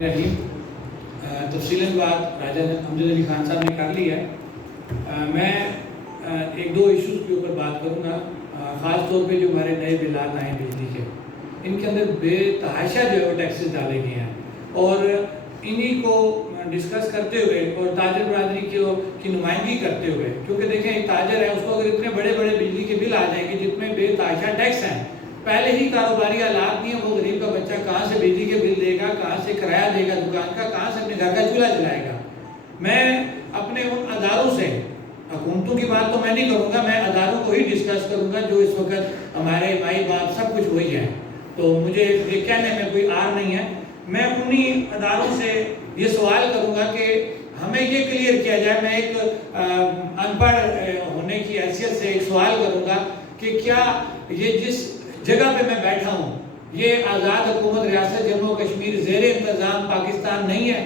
رحیم تفصیل بات راجہ امجد علی خان صاحب نے کر لی ہے۔ میں ایک دو ایشوز کے اوپر بات کروں گا، خاص طور پہ جو ہمارے نئے بلات آئے ہیں بجلی کے، ان کے اندر بے تحاشا جو ہے وہ ٹیکسز ڈالے گئے ہیں، اور انہی کو ڈسکس کرتے ہوئے اور تاجر برادری کی نمائندگی کرتے ہوئے، کیونکہ دیکھیں ایک تاجر ہے، اس کو اگر اتنے بڑے بڑے بجلی کے بل آ جائیں گے جس میں بے تحاشا ٹیکس ہیں، پہلے ہی کاروباری حالات نہیں ہیں، وہ غریب کا بچہ کہاں سے بجلی کے بل دے گا، کہاں سے کرایہ دے گا دکان کا، کہاں سے اپنے گھر کا چولہا جلائے گا۔ میں اپنے ان اداروں سے، حکومتوں کی بات تو میں نہیں کروں گا، میں اداروں کو ہی ڈسکس کروں گا جو اس وقت ہمارے مائی باپ سب کچھ وہی ہے، تو مجھے یہ کہنے میں کوئی آر نہیں ہے۔ میں انہی اداروں سے یہ سوال کروں گا کہ ہمیں یہ کلیئر کیا جائے، میں ایک ان پڑھ ہونے کی حیثیت سے ایک سوال کروں گا کہ کیا یہ جس جگہ پہ میں بیٹھا ہوں یہ آزاد حکومت ریاست جموں کشمیر زیر انتظام پاکستان نہیں ہے؟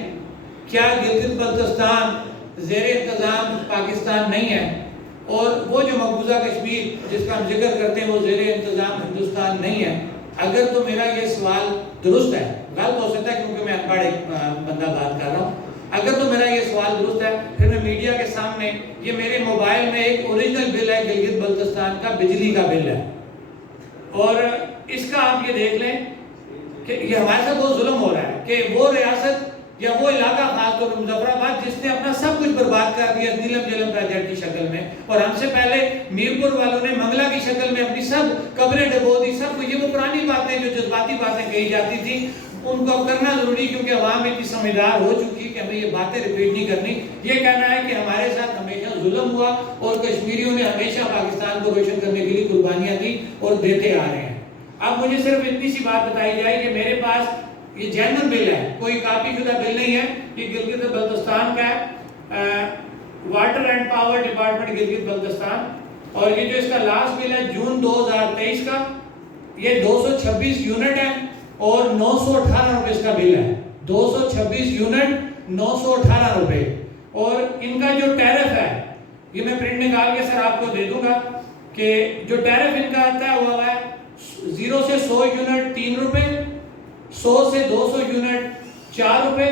کیا گلگت بلتستان زیر انتظام پاکستان نہیں ہے؟ اور وہ جو مقبوضہ کشمیر جس کا ہم ذکر کرتے ہیں وہ زیر انتظام ہندوستان نہیں ہے؟ اگر تو میرا یہ سوال درست ہے، غلط ہو سکتا ہے کیونکہ میں ان پڑھ ایک بندہ بات کر رہا ہوں، اگر تو میرا یہ سوال درست ہے پھر میں میڈیا کے سامنے، یہ میرے موبائل میں ایک اوریجنل بل ہے گلگت بلتستان کا، بجلی کا بل ہے، اور اس کا آپ یہ دیکھ لیں کہ یہ ہمارے ساتھ بہت ظلم ہو رہا ہے کہ وہ ریاست یا وہ علاقہ خاص طور پر مظفر آباد جس نے اپنا سب کچھ برباد کر دیا نیلم جلم پروجیکٹ کی شکل میں، اور ہم سے پہلے میرپور والوں نے منگلہ کی شکل میں اپنی سب قبریں ڈبو دی، سب کچھ، یہ وہ پرانی باتیں جو جذباتی باتیں کہی جاتی تھی ان کو کرنا ضروری، کیونکہ عوام اتنی سمجھدار ہو چکی کہ ہمیں یہ باتیں ریپیٹ نہیں کرنی۔ یہ کہنا ہے کہ ہمارے ساتھ ہمیشہ ظلم ہوا اور کشمیریوں نے ہمیشہ پاکستان کو روشن کرنے کے لیے قربانیاں دی اور دیتے آ رہے ہیں۔ اب مجھے صرف اتنی سی بات بتائی جائے کہ میرے پاس یہ جنرل بل ہے، کوئی کاپی شدہ بل نہیں ہے، یہ گلگت بلتستان کا ہے، water and power department Gilgit Baltistan, اور یہ جو اس کا لاسٹ بل ہے جون 2023 کا، یہ 226 یونٹ ہے اور 918 روپے اس کا بل ہے، 226 یونٹ 918 روپے، اور ان کا جو ٹیرف ہے یہ میں پرنٹ نکال کے سر آپ کو دے دوں گا کہ جو ٹیرف ان کا طے ہوا ہے 0 سے 100 یونٹ 3 روپے، 100 سے 200 یونٹ 4 روپے،